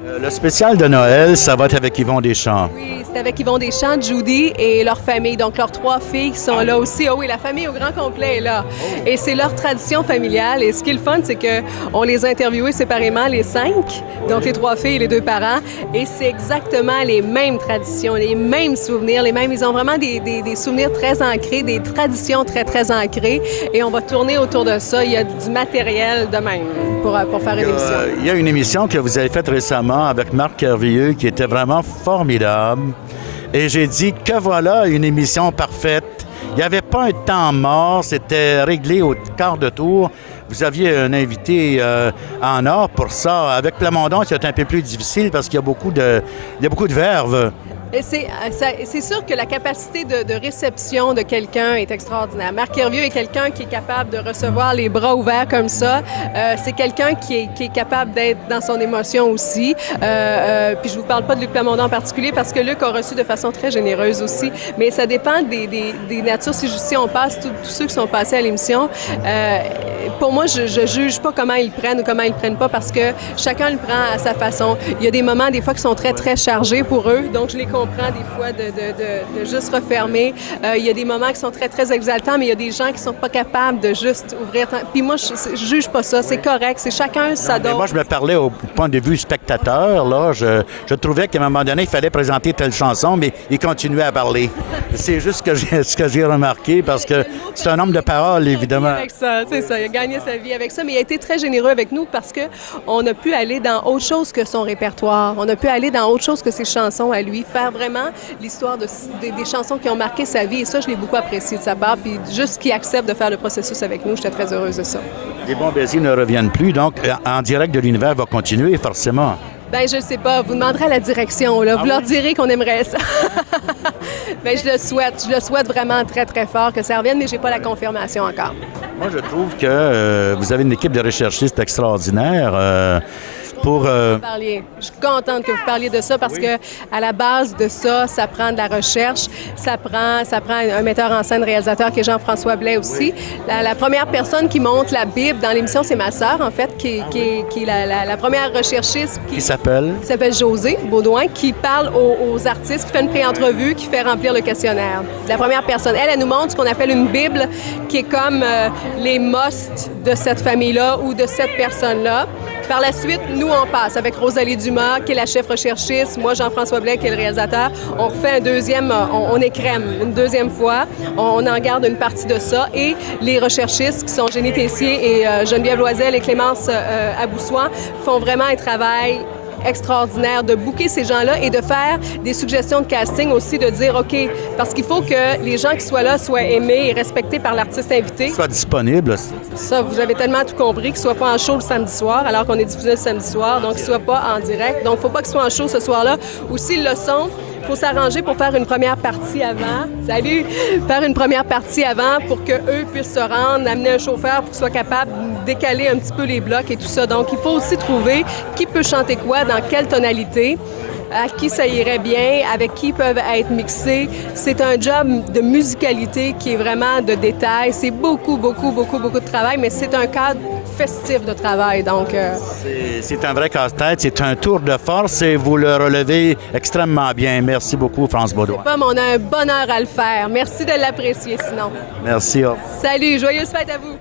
Le spécial de Noël, ça va être avec Yvon Deschamps. Oui, c'est avec Yvon Deschamps, Judy et leur famille. Donc, leurs trois filles qui sont là aussi. Ah oui, la famille au grand complet est là. Et c'est leur tradition familiale. Et ce qui est le fun, c'est qu'on les a interviewés séparément, les cinq, donc les trois filles et les deux parents. Et c'est exactement les mêmes traditions, les mêmes souvenirs, les mêmes. Ils ont vraiment des souvenirs très ancrés, des traditions très, très ancrées. Et on va tourner autour de ça. Il y a du matériel de même pour faire une émission. Il y a une émission que vous avez faite récemment avec Marc Hervieux qui était vraiment formidable. Et j'ai dit que voilà une émission parfaite. Il n'y avait pas un temps mort, c'était réglé au quart de tour. Vous aviez un invité en or pour ça. Avec Plamondon, c'est un peu plus difficile parce qu'il y a beaucoup de verve. C'est sûr que la capacité de réception de quelqu'un est extraordinaire. Marc Hervieux est quelqu'un qui est capable de recevoir les bras ouverts comme ça. C'est quelqu'un qui est capable d'être dans son émotion aussi. Puis je vous parle pas de Luc Plamondon en particulier parce que Luc a reçu de façon très généreuse aussi. Mais ça dépend des natures. Si on passe tous ceux qui sont passés à l'émission, pour moi, je juge pas comment ils prennent ou comment ils prennent pas parce que chacun le prend à sa façon. Il y a des moments, des fois, qui sont très, très chargés pour eux. Donc, je les comprends des fois de juste refermer. Il y a des moments qui sont très, très exaltants, mais il y a des gens qui sont pas capables de juste ouvrir. Puis moi, je juge pas ça. C'est correct. C'est chacun sa dose. Moi, je me parlais au point de vue spectateur. Là, je trouvais qu'à un moment donné, il fallait présenter telle chanson, mais il continuait à parler. C'est juste ce que j'ai remarqué parce que c'est un homme de parole, évidemment. Avec ça, c'est ça. Il a gagné sa vie avec ça, mais il a été très généreux avec nous parce qu'on a pu aller dans autre chose que son répertoire. On a pu aller dans autre chose que ses chansons à lui, faire vraiment l'histoire des chansons qui ont marqué sa vie. Et ça, je l'ai beaucoup apprécié de sa part. Puis juste qu'il accepte de faire le processus avec nous, j'étais très heureuse de ça. Les bons baisers ne reviennent plus, donc En direct de l'univers va continuer, forcément. Ben je sais pas. Vous demanderez à la direction. Là. Vous leur direz qu'on aimerait ça. Ben je le souhaite vraiment très, très fort que ça revienne, mais j'ai pas la confirmation encore. Moi, je trouve que vous avez une équipe de recherchistes extraordinaire. Je suis contente que vous parliez de ça parce que à la base de ça, ça prend de la recherche, ça prend un metteur en scène, réalisateur qui est Jean-François Blais aussi. La première personne qui monte la Bible dans l'émission, c'est ma sœur, en fait, qui est la première recherchiste. Qui s'appelle? Qui s'appelle Josée Baudouin, qui parle aux artistes, qui fait une pré-entrevue, qui fait remplir le questionnaire. La première personne. Elle nous montre ce qu'on appelle une Bible, qui est comme les musts de cette famille-là ou de cette personne-là. Par la suite, nous, on passe avec Rosalie Dumas, qui est la chef recherchiste, moi, Jean-François Blais, qui est le réalisateur. On refait un deuxième, on écrème une deuxième fois. On en garde une partie de ça. Et les recherchistes, qui sont Jenny Tessier et Geneviève Loisel et Clémence Aboussois, font vraiment un travail extraordinaire de booker ces gens-là et de faire des suggestions de casting aussi, de dire, OK, parce qu'il faut que les gens qui soient là soient aimés et respectés par l'artiste invité. Soit disponible. Ça, vous avez tellement tout compris, qu'ils ne soient pas en show le samedi soir, alors qu'on est diffusé le samedi soir, donc qu'ils ne soient pas en direct. Donc, il ne faut pas qu'ils soient en show ce soir-là. Ou s'ils le sont, il faut s'arranger pour faire une première partie avant. Salut! Faire une première partie avant pour qu'eux puissent se rendre, amener un chauffeur pour qu'ils soient capables de décaler un petit peu les blocs et tout ça. Donc, il faut aussi trouver qui peut chanter quoi, dans quelle tonalité, à qui ça irait bien, avec qui ils peuvent être mixés. C'est un job de musicalité qui est vraiment de détail. C'est beaucoup, beaucoup, beaucoup, beaucoup de travail, mais c'est un cadre festif de travail. Donc, c'est un vrai casse-tête, c'est un tour de force et vous le relevez extrêmement bien. Merci beaucoup, France Baudouin. C'est pas, mais on a un bonheur à le faire. Merci de l'apprécier, sinon. Merci. Salut, joyeuse fête à vous.